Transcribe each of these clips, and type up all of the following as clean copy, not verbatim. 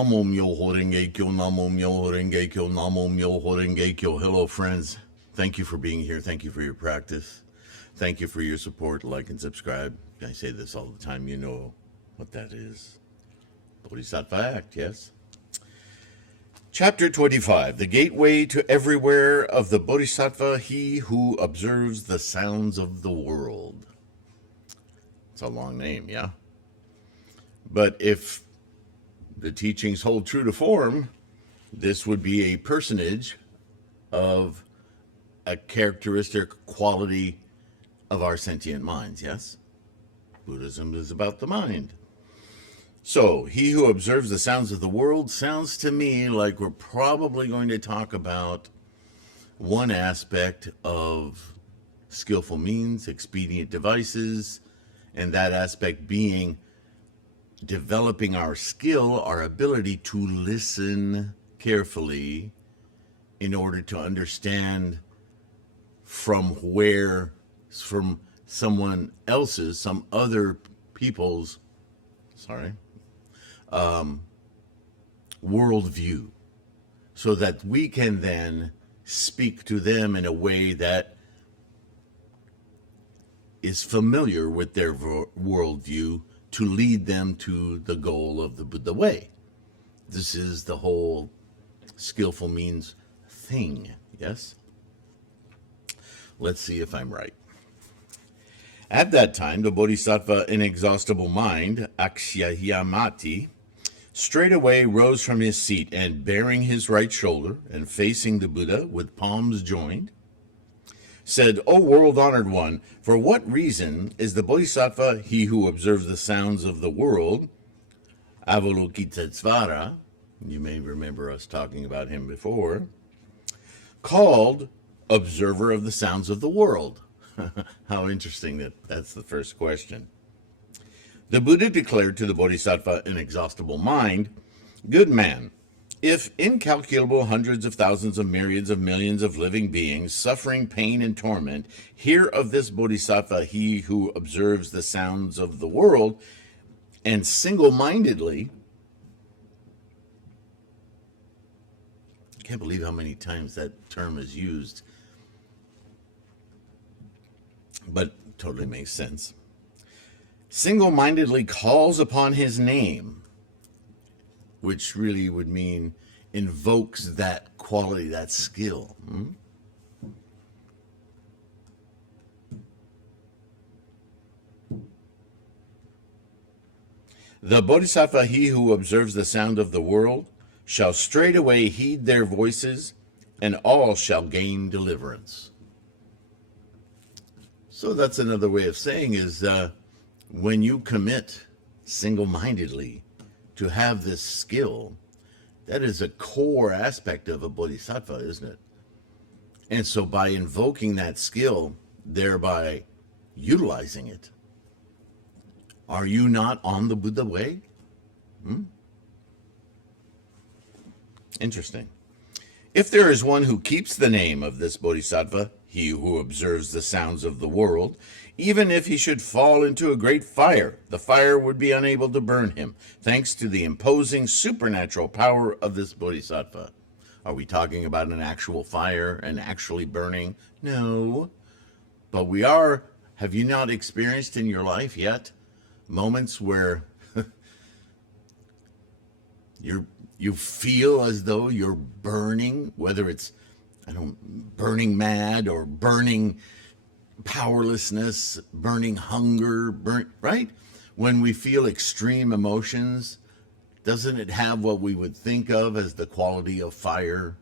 Namo Myoho Renge Kyo, Namo Myoho Renge Kyo, Namo Myoho Renge Kyo. Hello, friends. Thank you for being here. Thank you for your practice. Thank you for your support. Like and subscribe. I say this all the time. You know what that is. Bodhisattva Act, yes? Chapter 25, the gateway to everywhere of the Bodhisattva, he who observes the sounds of the world. It's a long name, yeah? But if the teachings hold true to form, this would be a personage of a characteristic quality of our sentient minds, yes? Buddhism is about the mind. So, he who observes the sounds of the world sounds to me like we're probably going to talk about one aspect of skillful means, expedient devices, and that aspect being developing our skill, our ability to listen carefully in order to understand from someone else's, some other people's, worldview, so that we can then speak to them in a way that is familiar with their worldview to lead them to the goal of the Buddha way. This is the whole skillful means thing, yes? Let's see if I'm right. At that time, the Bodhisattva Inexhaustible Mind, Akshahyamati, straightway rose from his seat and, bearing his right shoulder and facing the Buddha with palms joined, said, O world-honored one, for what reason is the Bodhisattva, he who observes the sounds of the world, Avalokitesvara, you may remember us talking about him before, called observer of the sounds of the world? How interesting that that's the first question. The Buddha declared to the Bodhisattva Inexhaustible Mind, Good man, if incalculable hundreds of thousands of myriads of millions of living beings suffering pain and torment hear of this Bodhisattva, he who observes the sounds of the world, and single-mindedly, I can't believe how many times that term is used, but totally makes sense, single-mindedly calls upon his name, which really would mean invokes that quality, that skill. The Bodhisattva, he who observes the sound of the world, shall straightway heed their voices, and all shall gain deliverance. So that's another way of saying is when you commit single-mindedly to have this skill, that is a core aspect of a bodhisattva, isn't it? And so by invoking that skill, thereby utilizing it, are you not on the Buddha way? Interesting. If there is one who keeps the name of this bodhisattva, he who observes the sounds of the world, even if he should fall into a great fire, the fire would be unable to burn him, thanks to the imposing supernatural power of this bodhisattva. Are we talking about an actual fire and actually burning? No. But we are. Have you not experienced in your life yet moments where you feel as though you're burning, whether it's burning mad or burning powerlessness, burning hunger, right? When we feel extreme emotions, doesn't it have what we would think of as the quality of fire?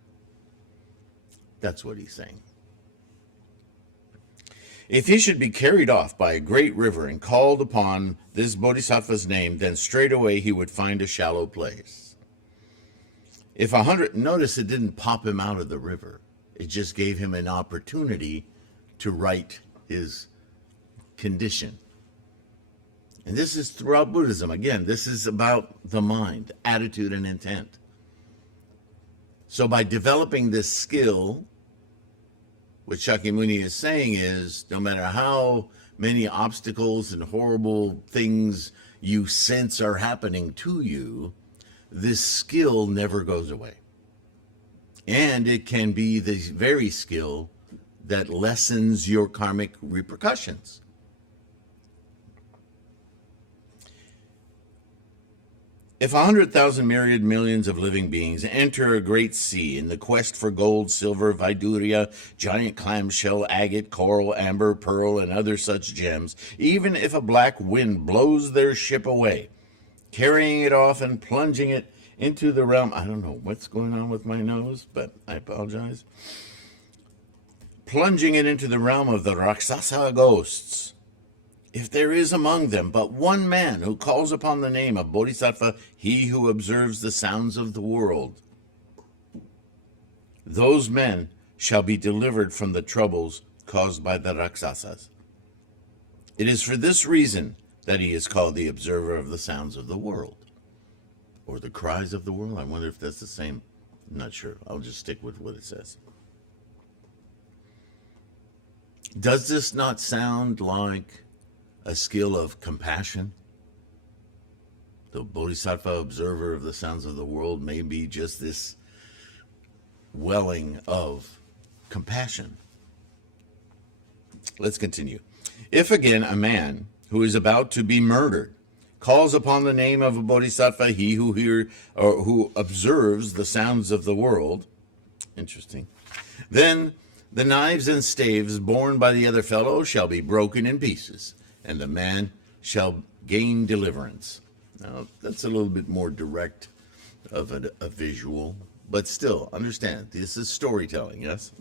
That's what he's saying. If he should be carried off by a great river and called upon this bodhisattva's name, then straightway he would find a shallow place. If notice it didn't pop him out of the river. It just gave him an opportunity to right his condition. And this is throughout Buddhism. Again, this is about the mind, attitude, and intent. So by developing this skill, what Shakyamuni is saying is, no matter how many obstacles and horrible things you sense are happening to you, this skill never goes away. And it can be the very skill that lessens your karmic repercussions. If 100,000 myriad millions of living beings enter a great sea in the quest for gold, silver, viduria, giant clamshell, agate, coral, amber, pearl, and other such gems, even if a black wind blows their ship away, carrying it off and plunging it into the realm, I don't know what's going on with my nose, but I apologize, plunging it into the realm of the Rakshasa ghosts, if there is among them but one man who calls upon the name of Bodhisattva, he who observes the sounds of the world, those men shall be delivered from the troubles caused by the Rakshasas. It is for this reason that he is called the observer of the sounds of the world, or the cries of the world. I wonder if that's the same. I'm not sure. I'll just stick with what it says. Does this not sound like a skill of compassion? The Bodhisattva observer of the sounds of the world may be just this welling of compassion. Let's continue. If again a man who is about to be murdered calls upon the name of a Bodhisattva, he who who observes the sounds of the world, interesting, then the knives and staves borne by the other fellow shall be broken in pieces, and the man shall gain deliverance. Now, that's a little bit more direct of a visual, but still, understand, this is storytelling, yes?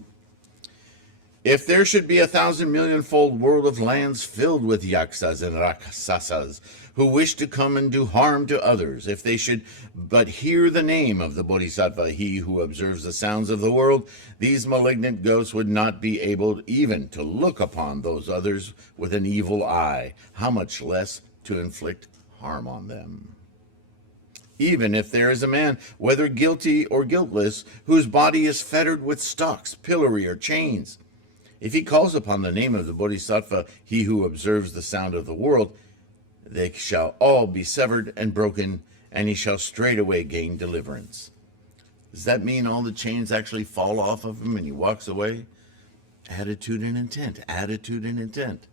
If there should be 1,000 million-fold world of lands filled with yakshas and rakshasas who wish to come and do harm to others, if they should but hear the name of the Bodhisattva, he who observes the sounds of the world, these malignant ghosts would not be able even to look upon those others with an evil eye, how much less to inflict harm on them. Even if there is a man, whether guilty or guiltless, whose body is fettered with stocks, pillory, or chains, if he calls upon the name of the Bodhisattva, he who observes the sound of the world, they shall all be severed and broken, and he shall straightway gain deliverance. Does that mean all the chains actually fall off of him and he walks away? Attitude and intent, attitude and intent.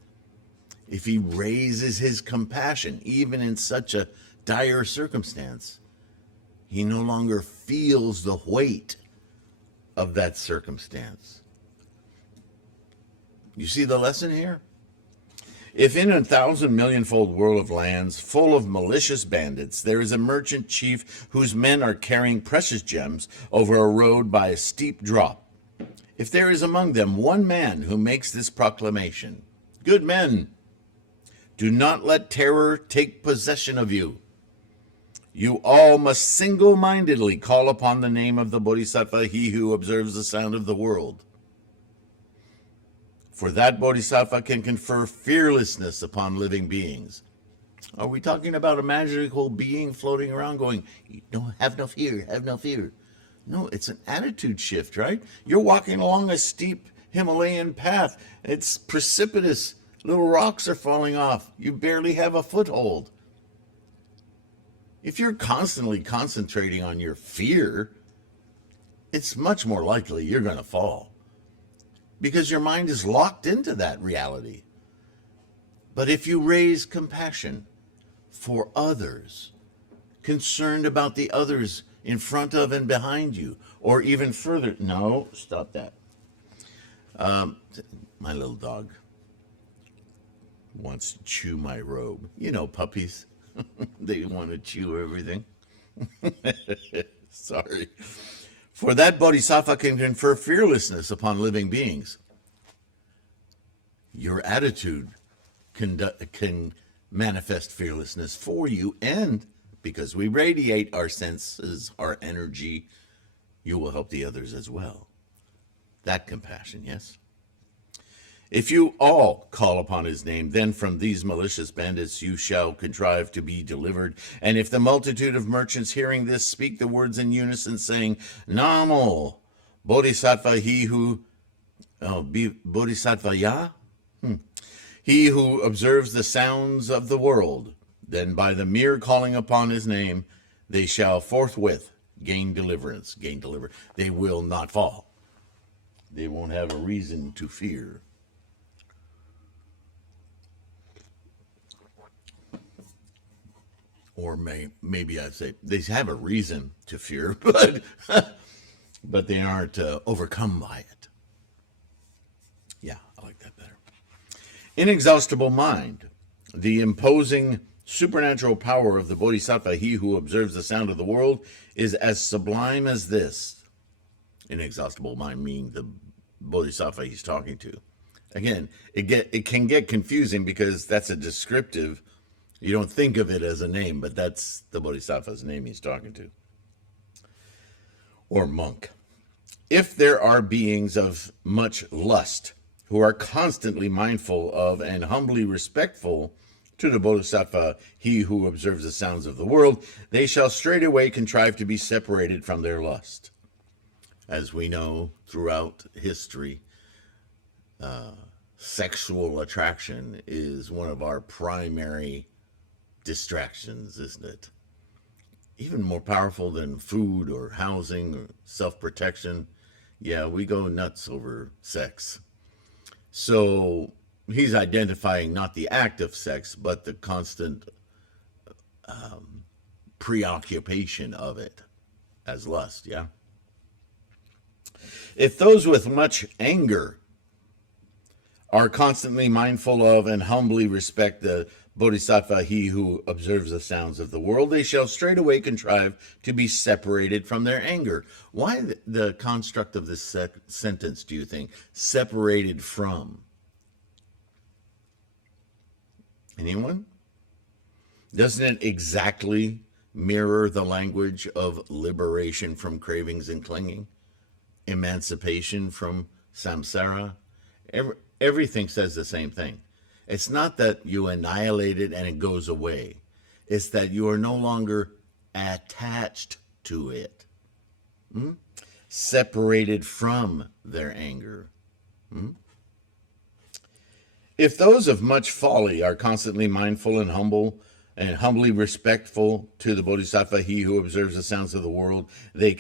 If he raises his compassion, even in such a dire circumstance, he no longer feels the weight of that circumstance. You see the lesson here? If in 1,000 million-fold world of lands full of malicious bandits, there is a merchant chief whose men are carrying precious gems over a road by a steep drop, if there is among them one man who makes this proclamation, good men, do not let terror take possession of you. You all must single-mindedly call upon the name of the Bodhisattva, he who observes the sound of the world. For that Bodhisattva can confer fearlessness upon living beings. Are we talking about a magical being floating around going, no, have no fear, have no fear? No, it's an attitude shift, right? You're walking along a steep Himalayan path. It's precipitous. Little rocks are falling off. You barely have a foothold. If you're constantly concentrating on your fear, it's much more likely you're going to fall, because your mind is locked into that reality. But if you raise compassion for others, concerned about the others in front of and behind you, or even further, no, stop that. My little dog wants to chew my robe. You know, puppies, they want to chew everything. Sorry. For that Bodhisattva can confer fearlessness upon living beings. Your attitude can manifest fearlessness for you, and because we radiate our senses, our energy, you will help the others as well. That compassion, yes? If you all call upon his name, then from these malicious bandits you shall contrive to be delivered. And if the multitude of merchants hearing this speak the words in unison, saying, Namo, Bodhisattva, he who, Bodhisattva Ya? He who observes the sounds of the world, then by the mere calling upon his name, they shall forthwith gain deliverance. Gain deliverance. They will not fall. They won't have a reason to fear. Or maybe I'd say they have a reason to fear, but they aren't overcome by it. Yeah, I like that better. Inexhaustible mind, the imposing supernatural power of the Bodhisattva, he who observes the sound of the world, is as sublime as this. Inexhaustible mind meaning the Bodhisattva he's talking to. Again, it can get confusing because that's a descriptive. You don't think of it as a name, but that's the Bodhisattva's name he's talking to. Or monk. If there are beings of much lust who are constantly mindful of and humbly respectful to the Bodhisattva, he who observes the sounds of the world, they shall straightway contrive to be separated from their lust. As we know throughout history, sexual attraction is one of our primary distractions, isn't it? Even more powerful than food or housing or self-protection. Yeah, we go nuts over sex. So he's identifying not the act of sex, but the constant preoccupation of it as lust, yeah? If those with much anger are constantly mindful of and humbly respect the Bodhisattva, he who observes the sounds of the world, they shall straightway contrive to be separated from their anger. Why the construct of this sentence, do you think? Separated from. Anyone? Doesn't it exactly mirror the language of liberation from cravings and clinging? Emancipation from samsara? Everything says the same thing. It's not that you annihilate it and it goes away. It's that you are no longer attached to it. Separated from their anger. If those of much folly are constantly mindful and humble and humbly respectful to the Bodhisattva, he who observes the sounds of the world, they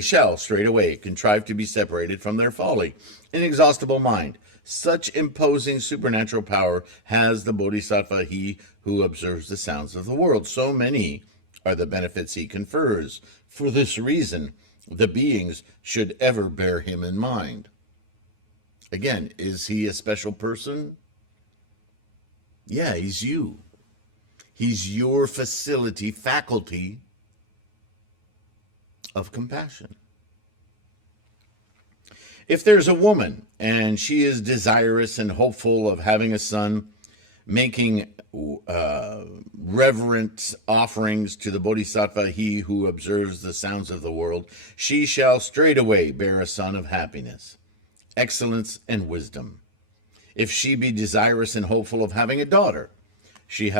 shall straightway contrive to be separated from their folly. Inexhaustible mind. Such imposing supernatural power has the Bodhisattva, he who observes the sounds of the world. So many are the benefits he confers. For this reason, the beings should ever bear him in mind. Again, is he a special person? Yeah, he's you. He's your faculty of compassion. If there's a woman and she is desirous and hopeful of having a son, making reverent offerings to the Bodhisattva, he who observes the sounds of the world, she shall straightway bear a son of happiness, excellence, and wisdom. If she be desirous and hopeful of having a daughter, she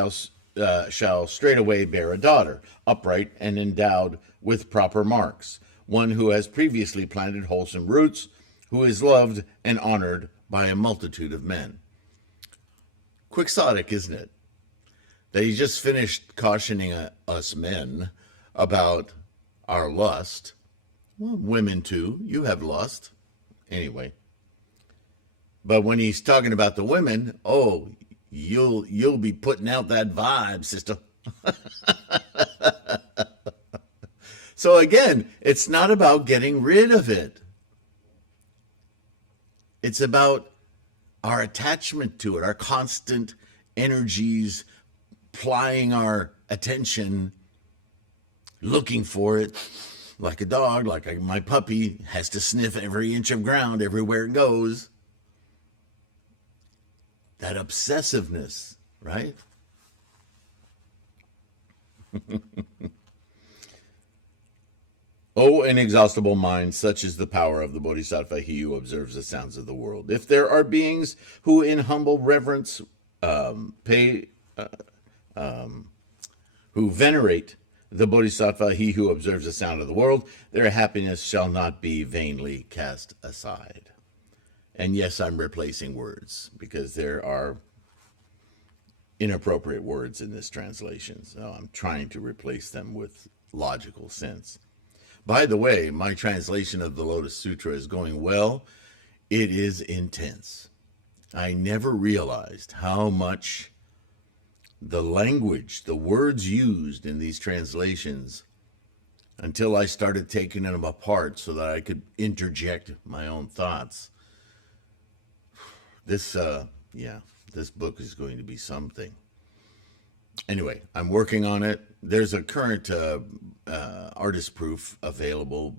shall straightway bear a daughter, upright and endowed with proper marks, one who has previously planted wholesome roots, who is loved and honored by a multitude of men. Quixotic, isn't it? That he just finished cautioning us men about our lust. Well, women too. You have lust. Anyway. But when he's talking about the women, oh, you'll be putting out that vibe, sister. So again, it's not about getting rid of it. It's about our attachment to it, our constant energies, plying our attention, looking for it, like a dog, like my puppy has to sniff every inch of ground everywhere it goes. That obsessiveness, right? O inexhaustible mind, such is the power of the Bodhisattva, he who observes the sounds of the world. If there are beings who in humble reverence who venerate the Bodhisattva, he who observes the sound of the world, their happiness shall not be vainly cast aside. And yes, I'm replacing words because there are inappropriate words in this translation, so I'm trying to replace them with logical sense. By the way, my translation of the Lotus Sutra is going well. It is intense. I never realized how much the language, the words used in these translations, until I started taking them apart so that I could interject my own thoughts. This book is going to be something. Anyway, I'm working on it. There's a current artist proof available.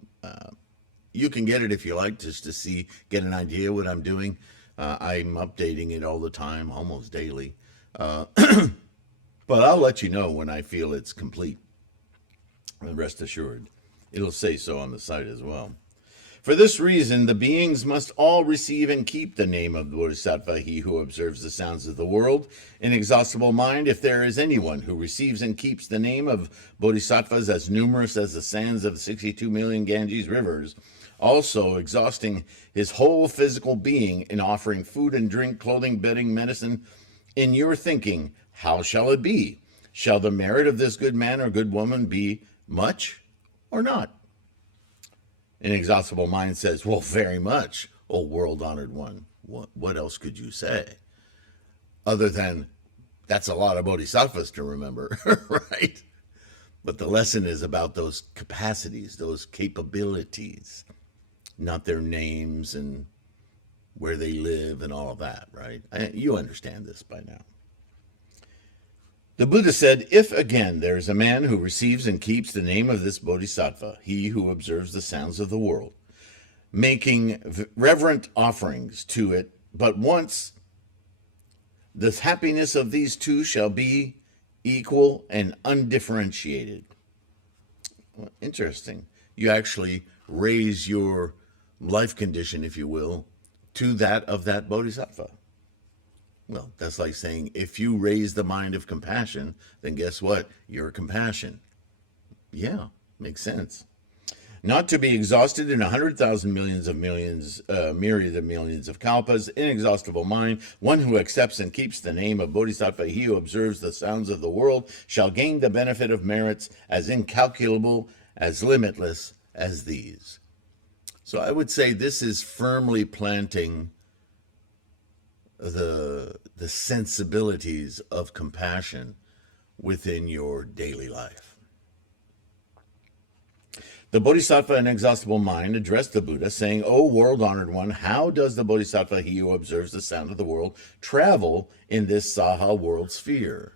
You can get it if you like, just to get an idea what I'm doing. I'm updating it all the time, almost daily. But I'll let you know when I feel it's complete. Rest assured. It'll say so on the site as well. For this reason, the beings must all receive and keep the name of the Bodhisattva, he who observes the sounds of the world. Inexhaustible mind, if there is anyone who receives and keeps the name of Bodhisattvas as numerous as the sands of 62 million Ganges rivers, also exhausting his whole physical being in offering food and drink, clothing, bedding, medicine, in your thinking, how shall it be? Shall the merit of this good man or good woman be much or not? Inexhaustible mind says, well, very much, O world-honored one. What else could you say? Other than, that's a lot of bodhisattvas to remember, right? But the lesson is about those capacities, those capabilities, not their names and where they live and all of that, right? You understand this by now. The Buddha said, if again there is a man who receives and keeps the name of this bodhisattva, he who observes the sounds of the world, making reverent offerings to it, but once, the happiness of these two shall be equal and undifferentiated. Well, interesting. You actually raise your life condition, if you will, to that of that bodhisattva. Well, that's like saying, if you raise the mind of compassion, then guess what? You're compassion. Yeah, makes sense. Not to be exhausted in 100,000 millions of millions, myriad of millions of kalpas, inexhaustible mind, one who accepts and keeps the name of Bodhisattva, he who observes the sounds of the world, shall gain the benefit of merits as incalculable, as limitless as these. So I would say this is firmly planting the sensibilities of compassion within your daily life. The Bodhisattva Inexhaustible Mind addressed the Buddha, saying, O world-honored one, how does the Bodhisattva, he who observes the sound of the world, travel in this Saha world sphere?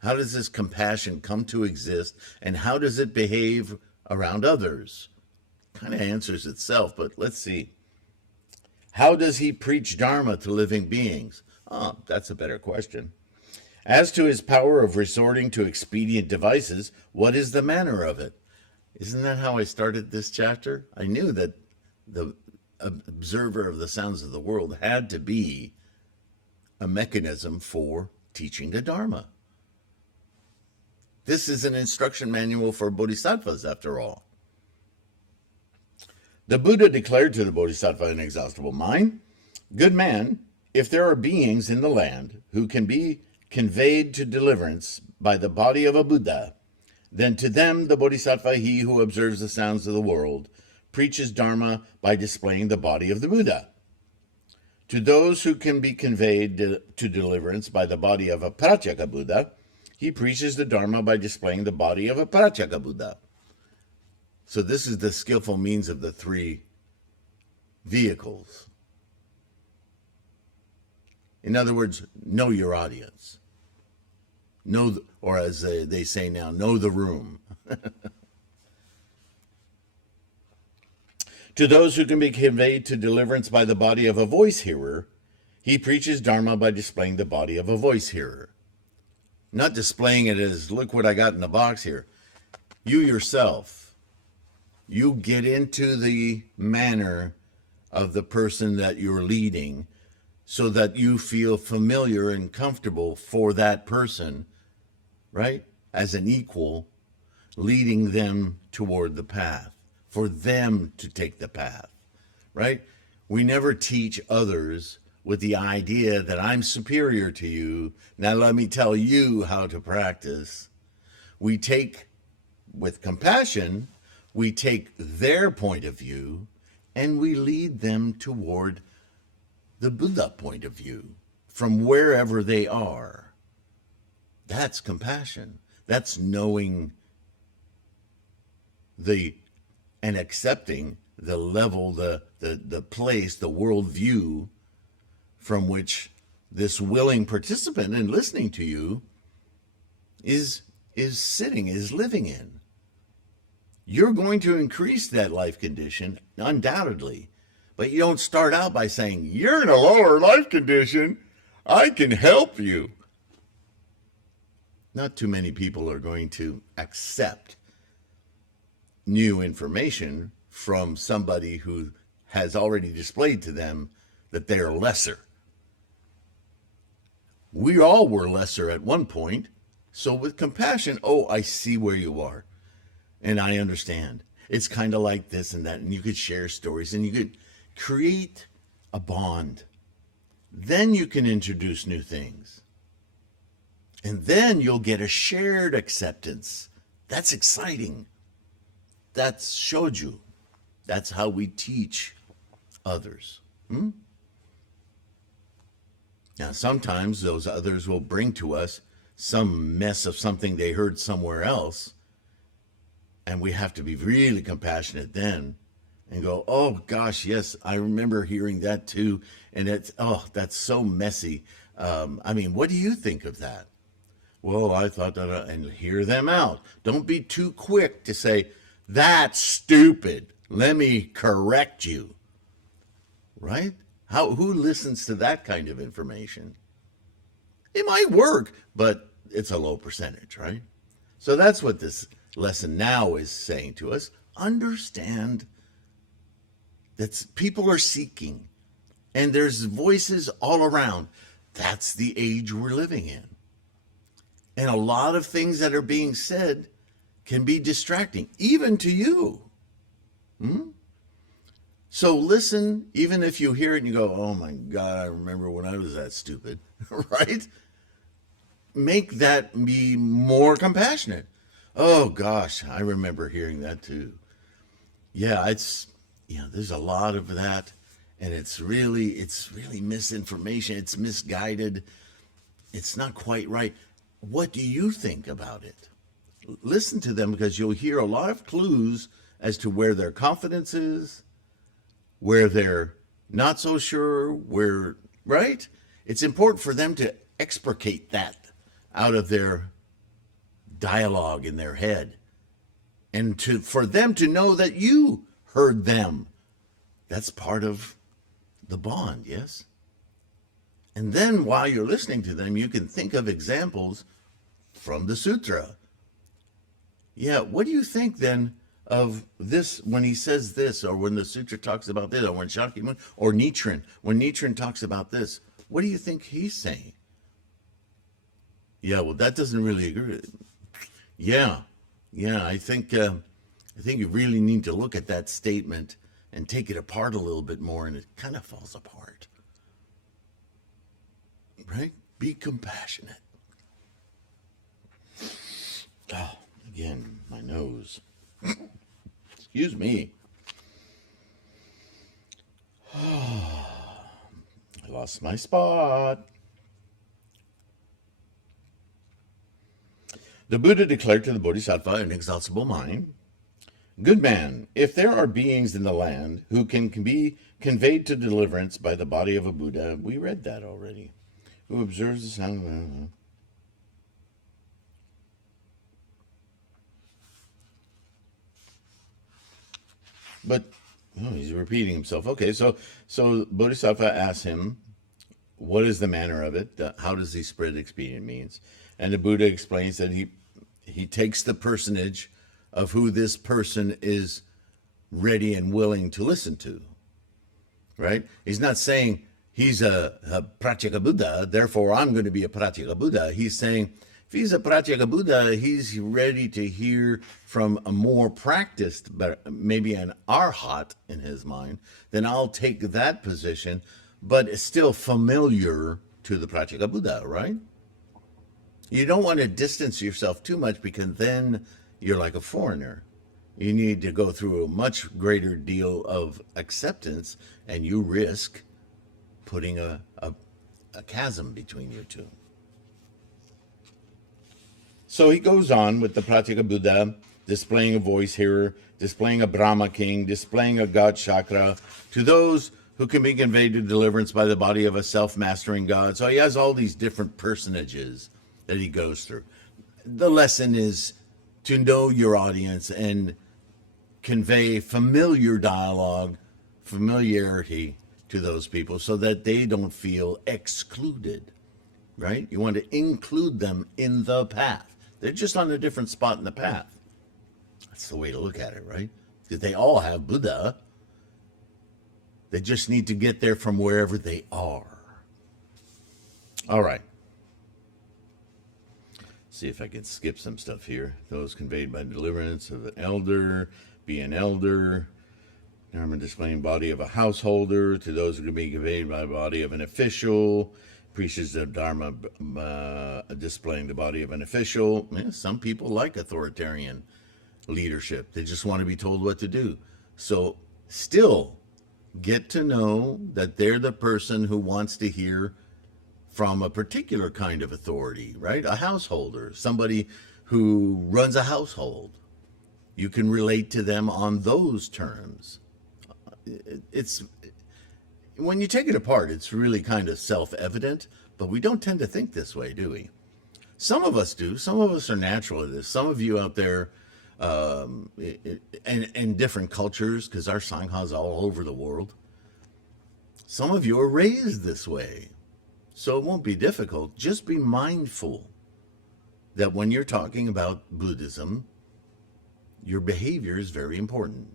How does this compassion come to exist, and how does it behave around others? Kind of answers itself, but let's see. How does he preach Dharma to living beings? Oh, that's a better question. As to his power of resorting to expedient devices, what is the manner of it? Isn't that how I started this chapter? I knew that the observer of the sounds of the world had to be a mechanism for teaching the Dharma. This is an instruction manual for bodhisattvas, after all. The Buddha declared to the Bodhisattva Inexhaustible Mind, good man, if there are beings in the land who can be conveyed to deliverance by the body of a Buddha, then to them the Bodhisattva, he who observes the sounds of the world, preaches Dharma by displaying the body of the Buddha. To those who can be conveyed to deliverance by the body of a Pratyeka Buddha, he preaches the Dharma by displaying the body of a Pratyeka Buddha. So this is the skillful means of the three vehicles. In other words, know your audience. Know, or as they say now, know the room. To those who can be conveyed to deliverance by the body of a voice hearer, he preaches Dharma by displaying the body of a voice hearer. Not displaying it as, look what I got in the box here. You yourself, you get into the manner of the person that you're leading so that you feel familiar and comfortable for that person, right? As an equal, leading them toward the path, for them to take the path, right? We never teach others with the idea that I'm superior to you. Now let me tell you how to practice. We take, with compassion, we take their point of view and we lead them toward the Buddha point of view from wherever they are. That's compassion. That's knowing and accepting the level, the place, the worldview from which this willing participant in listening to you is sitting, is living in. You're going to increase that life condition, undoubtedly. But you don't start out by saying, you're in a lower life condition, I can help you. Not too many people are going to accept new information from somebody who has already displayed to them that they are lesser. We all were lesser at one point. So with compassion, oh, I see where you are. And I understand. It's kind of like this and that. And you could share stories and you could create a bond. Then you can introduce new things. And then you'll get a shared acceptance. That's exciting. That's shoju. That's how we teach others. Now, sometimes those others will bring to us some mess of something they heard somewhere else. And we have to be really compassionate then and go, oh, gosh, yes, I remember hearing that too. And that's so messy. I mean, what do you think of that? Well, I thought that, and hear them out. Don't be too quick to say, that's stupid. Let me correct you. Right? Who listens to that kind of information? It might work, but it's a low percentage, right? So that's what this lesson now is saying to us. Understand that people are seeking, and there's voices all around. That's the age we're living in. And a lot of things that are being said can be distracting, even to you. So listen, even if you hear it and you go, oh my God, I remember when I was that stupid, right? Make that be more compassionate. Oh gosh, I remember hearing that too. Yeah, there's a lot of that, and it's really misinformation. It's misguided. It's not quite right. What do you think about it? Listen to them, because you'll hear a lot of clues as to where their confidence is, where they're not so sure, right? It's important for them to expurgate that out of their dialogue in their head, and for them to know that you heard them. That's part of the bond, yes? And then while you're listening to them, you can think of examples from the sutra. Yeah, what do you think then of this when he says this, or when the sutra talks about this, or when Shakyamuni, or Nichiren, when Nichiren talks about this? What do you think he's saying? Yeah, well, that doesn't really agree. Yeah, I think you really need to look at that statement and take it apart a little bit more, and it kind of falls apart. Right? Be compassionate. Oh, again, my nose. Excuse me. I lost my spot. The Buddha declared to the Bodhisattva, an inexhaustible mind, good man, if there are beings in the land who can be conveyed to deliverance by the body of a Buddha, we read that already, who observes the sound. But he's repeating himself. Okay, so Bodhisattva asks him, what is the manner of it? How does he spread expedient means? And the Buddha explains that he takes the personage of who this person is ready and willing to listen to, right? He's not saying he's a Pratyeka Buddha, therefore I'm going to be a Pratyeka Buddha. He's saying if he's a Pratyeka Buddha, he's ready to hear from a more practiced, but maybe an arhat in his mind, then I'll take that position. but it's still familiar to the Pratyeka Buddha, right? You don't want to distance yourself too much because then you're like a foreigner. You need to go through a much greater deal of acceptance, and you risk putting a chasm between you two. So he goes on with the Pratyeka Buddha, displaying a voice hearer, displaying a Brahma king, displaying a God chakra, to those who can be conveyed to deliverance by the body of a self-mastering God. So he has all these different personages that he goes through. The lesson is to know your audience and convey familiar dialogue, familiarity to those people so that they don't feel excluded, right? You want to include them in the path. They're just on a different spot in the path. That's the way to look at it, right? Because they all have Buddha. They just need to get there from wherever they are. All right. See if I can skip some stuff here. Those conveyed by deliverance of an elder, be an elder. Dharma displaying body of a householder, to those who can be conveyed by the body of an official. Preachers of Dharma displaying the body of an official. Yeah, some people like authoritarian leadership. They just want to be told what to do. So still get to know that they're the person who wants to hear from a particular kind of authority, right? A householder, somebody who runs a household. You can relate to them on those terms. It's when you take it apart, it's really kind of self-evident, but we don't tend to think this way, do we? Some of us do. Some of us are natural at this. Some of you out there in different cultures, because our sanghas all over the world, some of you are raised this way. So it won't be difficult. Just be mindful that when you're talking about Buddhism, your behavior is very important.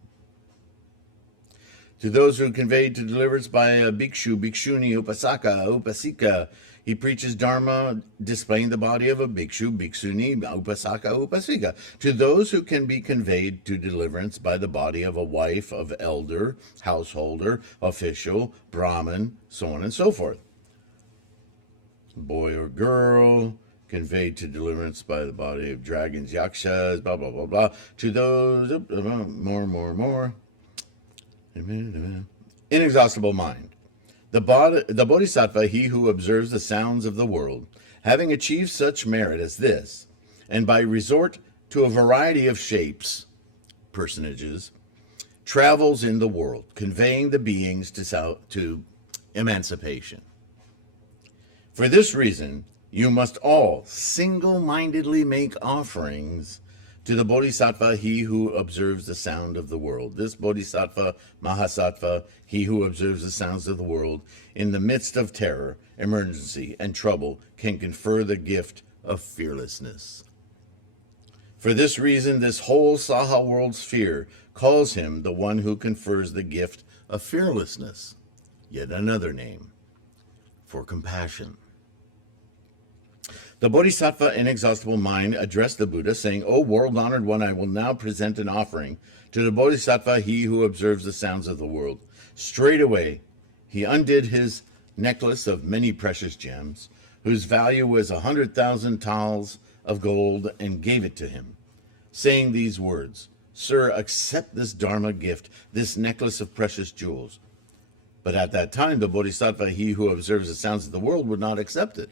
To those who are conveyed to deliverance by a bhikshu, bhikshuni, upasaka, upasika, he preaches Dharma, displaying the body of a bhikshu, bhikshuni, upasaka, upasika. To those who can be conveyed to deliverance by the body of a wife, of elder, householder, official, Brahmin, so on and so forth. Boy or girl, conveyed to deliverance by the body of dragons, yakshas, blah, blah, blah, blah. To those, more. Inexhaustible mind. The Bodhisattva, he who observes the sounds of the world, having achieved such merit as this, and by resort to a variety of shapes, personages, travels in the world, conveying the beings to emancipation. For this reason, you must all single-mindedly make offerings to the Bodhisattva, he who observes the sound of the world. This Bodhisattva, Mahasattva, he who observes the sounds of the world, in the midst of terror, emergency, and trouble, can confer the gift of fearlessness. For this reason, this whole Saha world sphere calls him the one who confers the gift of fearlessness, yet another name for compassion. The Bodhisattva Inexhaustible Mind addressed the Buddha, saying, O world-honored one, I will now present an offering to the Bodhisattva, he who observes the sounds of the world. Straightway, he undid his necklace of many precious gems, whose value was 100,000 tals of gold, and gave it to him, saying these words, Sir, accept this Dharma gift, this necklace of precious jewels. But at that time, the Bodhisattva, he who observes the sounds of the world, would not accept it.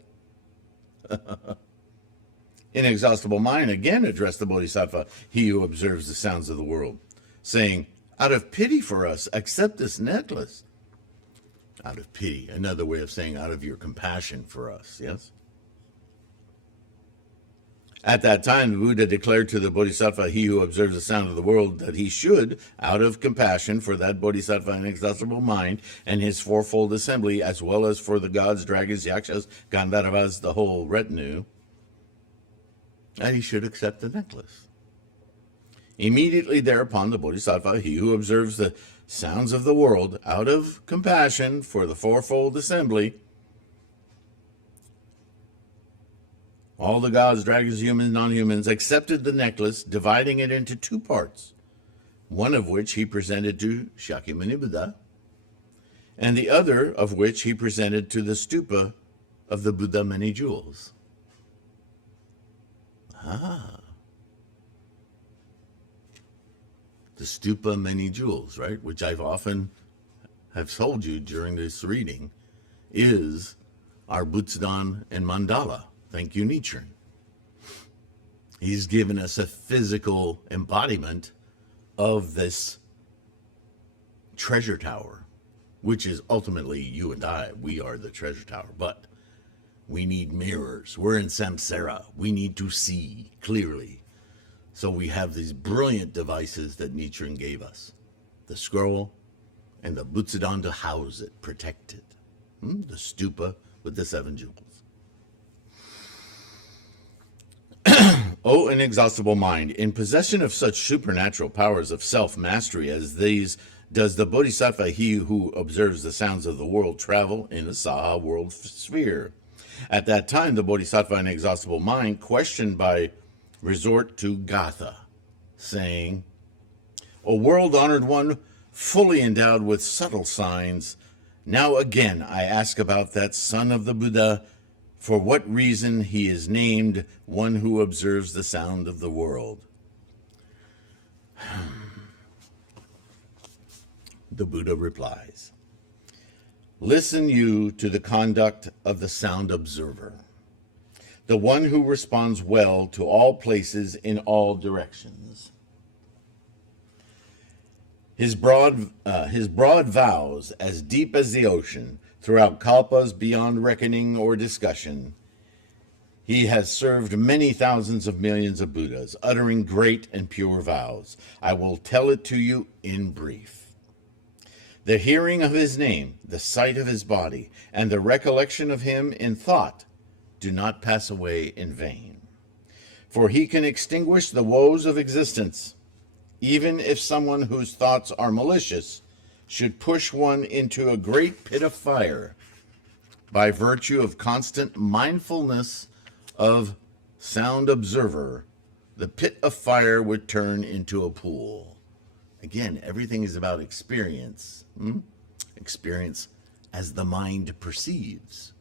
Inexhaustible Mind again addressed the Bodhisattva, he who observes the sounds of the world, saying, out of pity for us, accept this necklace. Out of pity, another way of saying out of your compassion for us, yes? At that time, the Buddha declared to the Bodhisattva, he who observes the sound of the world, that he should, out of compassion for that Bodhisattva Inexhaustible Mind and his fourfold assembly, as well as for the gods, dragons, yakshas, gandharvas, the whole retinue, that he should accept the necklace. Immediately thereupon, the Bodhisattva, he who observes the sounds of the world, out of compassion for the fourfold assembly, all the gods, dragons, humans, non-humans, accepted the necklace, dividing it into two parts, one of which he presented to Shakyamuni Buddha, and the other of which he presented to the stupa of the Buddha many jewels. The stupa many jewels, right? Which I've often have told you during this reading is our Butsudan and mandala. Thank you, Nichiren. He's given us a physical embodiment of this treasure tower, which is ultimately you and I. We are the treasure tower, but we need mirrors. We're in samsara. We need to see clearly. So we have these brilliant devices that Nichiren gave us. The scroll and the Butsudan to house it, protect it. The stupa with the 7 jewels. O inexhaustible mind, in possession of such supernatural powers of self-mastery as these, does the Bodhisattva, he who observes the sounds of the world, travel in a Saha world sphere. At that time, the Bodhisattva inexhaustible mind, questioned by resort to Gatha, saying, O world-honored one, fully endowed with subtle signs, now again I ask about that son of the Buddha, for what reason he is named one who observes the sound of the world. The Buddha replies, listen you to the conduct of the sound observer, the one who responds well to all places in all directions. His broad vows, as deep as the ocean, throughout kalpas beyond reckoning or discussion, he has served many thousands of millions of Buddhas, uttering great and pure vows. I will tell it to you in brief. The hearing of his name, the sight of his body, and the recollection of him in thought do not pass away in vain. For he can extinguish the woes of existence, even if someone whose thoughts are malicious should push one into a great pit of fire. By virtue of constant mindfulness of sound observer, the pit of fire would turn into a pool. Again, everything is about experience. Experience as the mind perceives.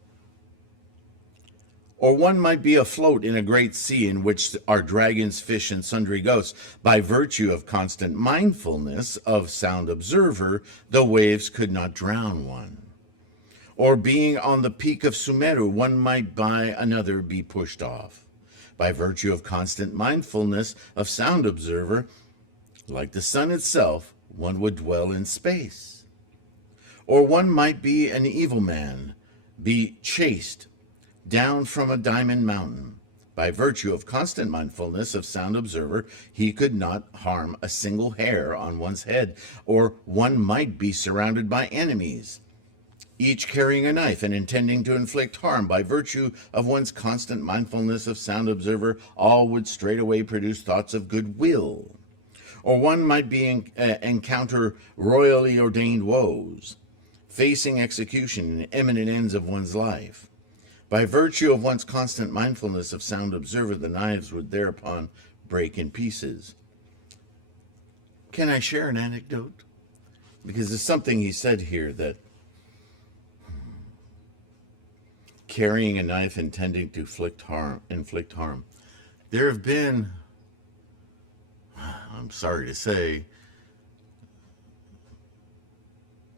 Or one might be afloat in a great sea in which are dragons, fish, and sundry ghosts. By virtue of constant mindfulness of sound observer, the waves could not drown one. Or being on the peak of Sumeru, one might by another be pushed off. By virtue of constant mindfulness of sound observer, like the sun itself, one would dwell in space. Or one might be an evil man, be chased down from a diamond mountain. By virtue of constant mindfulness of sound observer, he could not harm a single hair on one's head. Or one might be surrounded by enemies, each carrying a knife and intending to inflict harm. By virtue of one's constant mindfulness of sound observer, all would straightway produce thoughts of goodwill. Or one might be encounter royally ordained woes, facing execution and imminent ends of one's life. By virtue of one's constant mindfulness of sound observer, the knives would thereupon break in pieces. Can I share an anecdote? Because there's something he said here that carrying a knife intending to inflict harm. There have been, I'm sorry to say,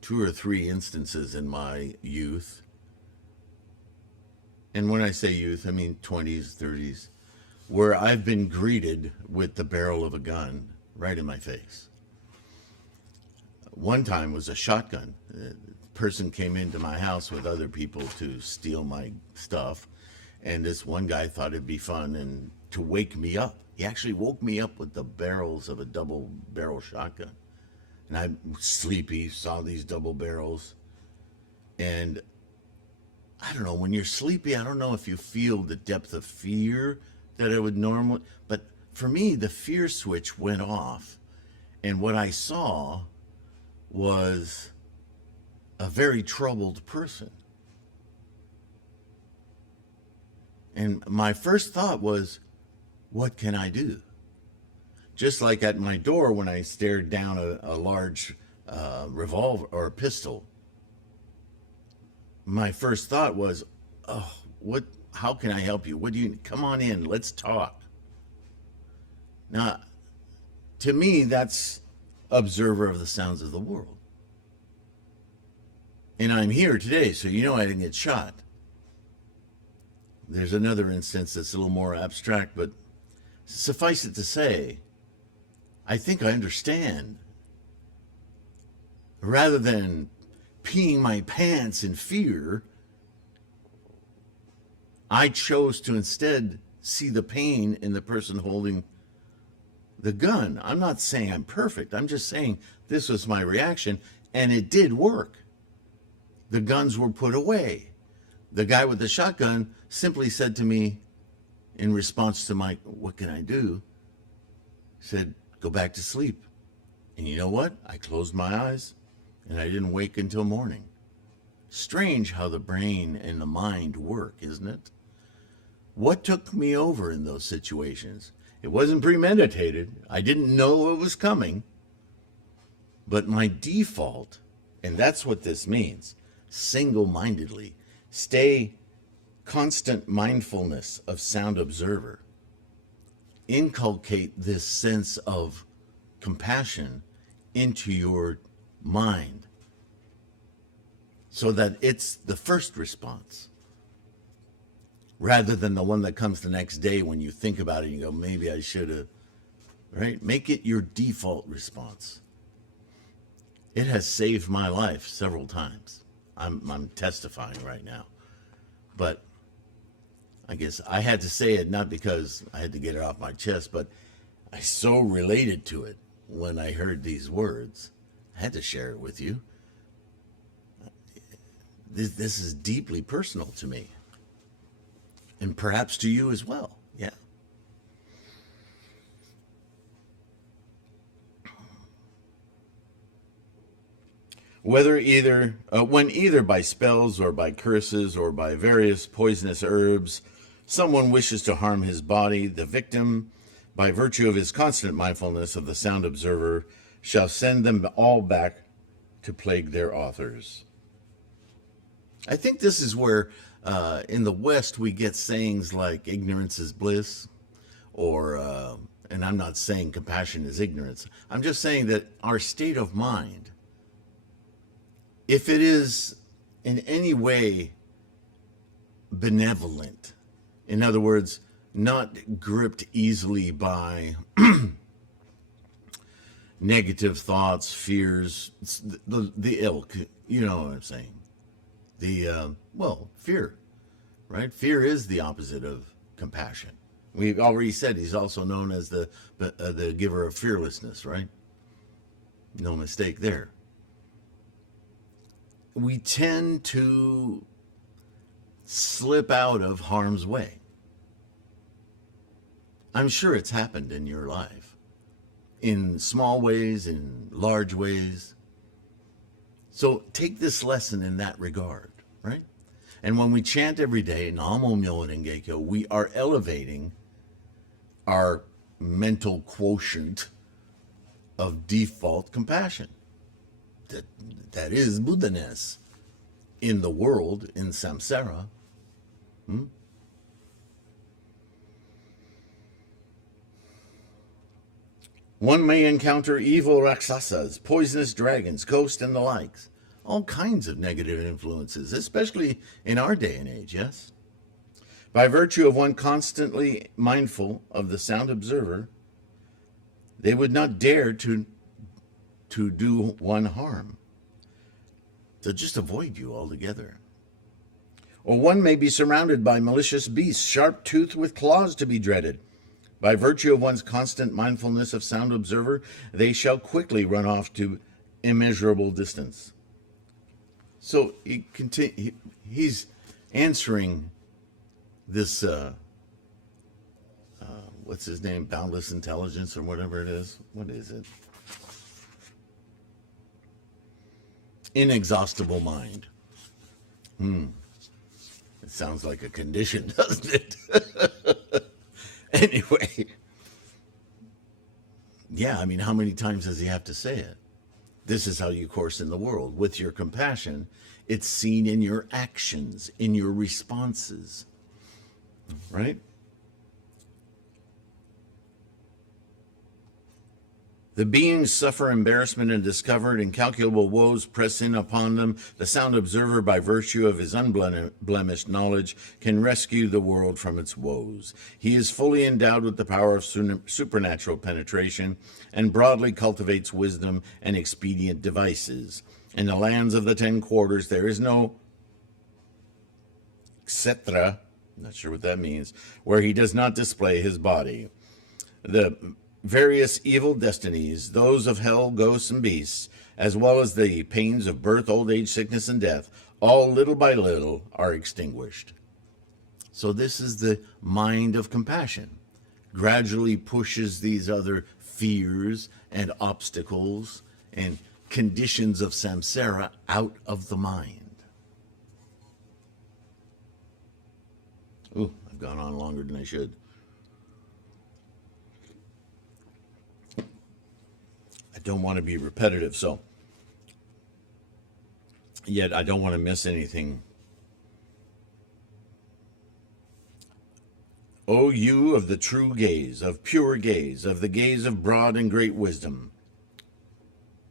2 or 3 instances in my youth. And when I say youth, I mean 20s, 30s, where I've been greeted with the barrel of a gun right in my face. One time was a shotgun. A person came into my house with other people to steal my stuff, and this one guy thought it'd be fun and to wake me up. He actually woke me up with the barrels of a double barrel shotgun. And I'm sleepy, saw these double barrels, and I don't know, when you're sleepy, I don't know if you feel the depth of fear that I would normally, but for me, the fear switch went off. And what I saw was a very troubled person. And my first thought was, what can I do? Just like at my door when I stared down a large revolver or a pistol. my first thought was, oh, how can I help you? What do you, come on in, let's talk. Now, to me, that's observer of the sounds of the world. And I'm here today, so you know I didn't get shot. There's another instance that's a little more abstract, but suffice it to say, I think I understand. Rather than peeing my pants in fear, I chose to instead see the pain in the person holding the gun. I'm not saying I'm perfect. I'm just saying this was my reaction, and it did work. The guns were put away. The guy with the shotgun simply said to me, in response to my, what can I do? Said, go back to sleep. And you know what? I closed my eyes and I didn't wake until morning. Strange how the brain and the mind work, isn't it? What took me over in those situations? It wasn't premeditated. I didn't know it was coming. But my default, and that's what this means, single-mindedly, stay constant mindfulness of sound observer. Inculcate this sense of compassion into your mind so that it's the first response rather than the one that comes the next day when you think about it and you go, maybe I should have, right? Make it your default response. It has saved my life several times. I'm testifying right now. But I guess I had to say it not because I had to get it off my chest, but I so related to it when I heard these words. I had to share it with you. This is deeply personal to me. And perhaps to you as well. Yeah. When either by spells or by curses or by various poisonous herbs, someone wishes to harm his body, the victim, by virtue of his constant mindfulness of the sound observer, shall send them all back to plague their authors. I think this is where in the West we get sayings like ignorance is bliss, or, and I'm not saying compassion is ignorance. I'm just saying that our state of mind, if it is in any way benevolent, in other words, not gripped easily by negative thoughts, fears, the ilk, you know what I'm saying? Fear, right? Fear is the opposite of compassion. We've already said he's also known as the giver of fearlessness, right? No mistake there. We tend to slip out of harm's way. I'm sure it's happened in your life, in small ways, in large ways. So take this lesson in that regard, right? And when we chant every day, Namo Myoho Renge Kyo, we are elevating our mental quotient of default compassion. That is Buddha-ness in the world, in samsara. One may encounter evil rakshasas, poisonous dragons, ghosts, and the likes. All kinds of negative influences, especially in our day and age, yes? By virtue of one constantly mindful of the sound observer, they would not dare to do one harm. They'll just avoid you altogether. Or one may be surrounded by malicious beasts, sharp-toothed with claws to be dreaded. By virtue of one's constant mindfulness of sound observer, they shall quickly run off to immeasurable distance. So he's answering this, what's his name, boundless intelligence or whatever it is. What is it? Inexhaustible mind. It sounds like a condition, doesn't it? Anyway. Yeah, I mean, how many times does he have to say it? This is how you course in the world. With your compassion, It's seen in your actions, in your responses, right? The beings suffer embarrassment and discovered incalculable woes press in upon them. The sound observer, by virtue of his unblemished knowledge, can rescue the world from its woes. He is fully endowed with the power of supernatural penetration and broadly cultivates wisdom and expedient devices. In the lands of the 10 quarters, there is no etc., not sure what that means, where he does not display his body. The various evil destinies, those of hell, ghosts, and beasts, as well as the pains of birth, old age, sickness, and death, all little by little are extinguished. So this is the mind of compassion. Gradually pushes these other fears and obstacles and conditions of samsara out of the mind. Ooh, I've gone on longer than I should. I don't want to be repetitive, so yet I don't want to miss anything. O you of the true gaze, of pure gaze, of the gaze of broad and great wisdom,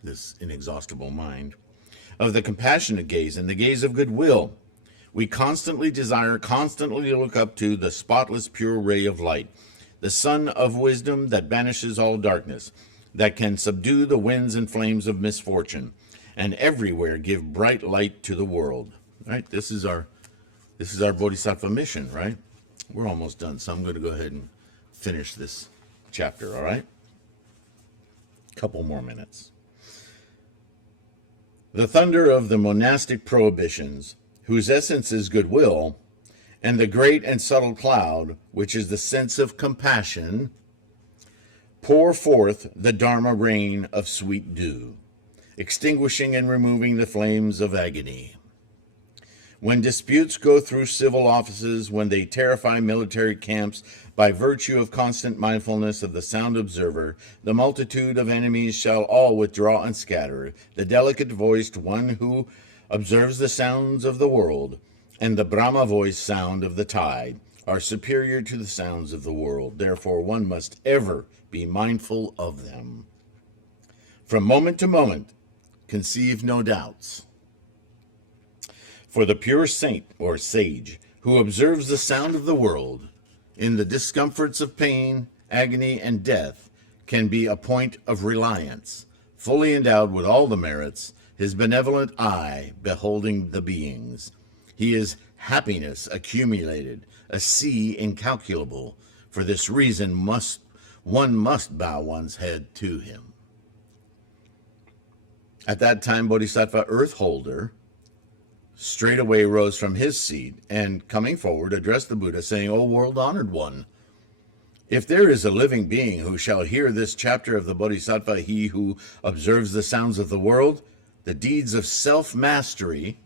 this inexhaustible mind, of the compassionate gaze and the gaze of goodwill, we constantly desire, constantly look up to the spotless pure ray of light, the sun of wisdom that banishes all darkness, that can subdue the winds and flames of misfortune, and everywhere give bright light to the world. Right? This is our Bodhisattva mission, right? We're almost done, so I'm going to go ahead and finish this chapter, all right? Couple more minutes. The thunder of the monastic prohibitions, whose essence is goodwill, and the great and subtle cloud, which is the sense of compassion, pour forth the Dharma rain of sweet dew, extinguishing and removing the flames of agony. When disputes go through civil offices, when they terrify military camps, by virtue of constant mindfulness of the sound observer, the multitude of enemies shall all withdraw and scatter. The delicate-voiced one who observes the sounds of the world, and the Brahma-voiced sound of the tide, are superior to the sounds of the world. Therefore, one must ever be mindful of them. From moment to moment, conceive no doubts. For the pure saint or sage who observes the sound of the world in the discomforts of pain, agony, and death can be a point of reliance, fully endowed with all the merits, his benevolent eye beholding the beings. He is happiness accumulated, a sea incalculable. For this reason one must bow one's head to him. At that time, Bodhisattva Earthholder straightway rose from his seat and, coming forward, addressed the Buddha, saying, O world-honored one, if there is a living being who shall hear this chapter of the Bodhisattva, he who observes the sounds of the world, the deeds of self-mastery,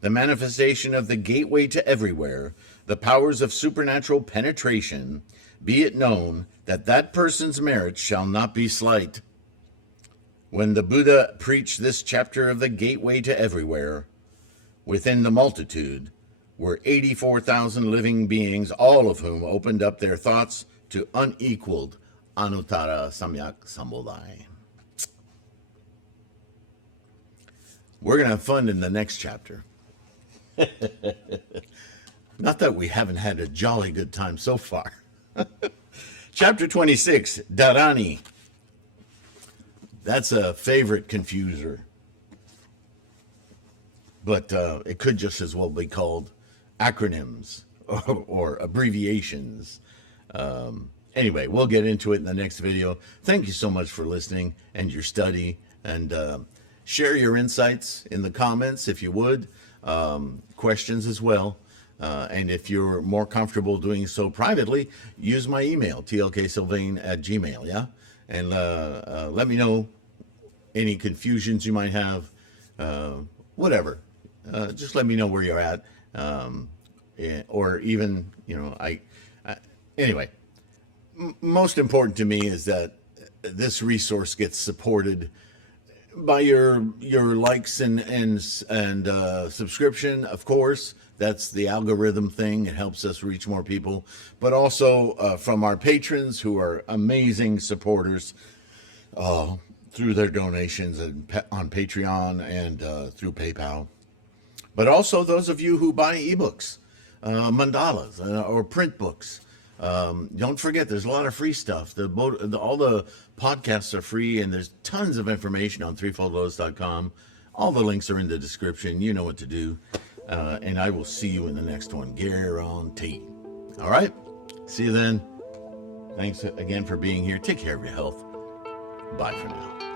the manifestation of the gateway to everywhere, the powers of supernatural penetration, be it known that that person's merit shall not be slight. When the Buddha preached this chapter of the gateway to everywhere, within the multitude were 84,000 living beings, all of whom opened up their thoughts to unequaled Anuttara Samyak Sambodhi. We're going to have fun in the next chapter. Not that we haven't had a jolly good time so far. Chapter 26, Dharani. That's a favorite confuser. But it could just as well be called acronyms or abbreviations. Anyway, we'll get into it in the next video. Thank you so much for listening and your study. And share your insights in the comments if you would. Questions as well. And if you're more comfortable doing so privately, use my email, tlksylvain@gmail.com, yeah? And let me know any confusions you might have, whatever. Just let me know where you're at. Or even, anyway, most important to me is that this resource gets supported by your likes and subscription, of course. That's the algorithm thing. It helps us reach more people. But also from our patrons, who are amazing supporters through their donations on Patreon and through PayPal. But also those of you who buy ebooks, mandalas, or print books. Don't forget, there's a lot of free stuff. All the podcasts are free, and there's tons of information on threefoldlotus.com. All the links are in the description. You know what to do. And I will see you in the next one. Guarantee. All right? See you then. Thanks again for being here. Take care of your health. Bye for now.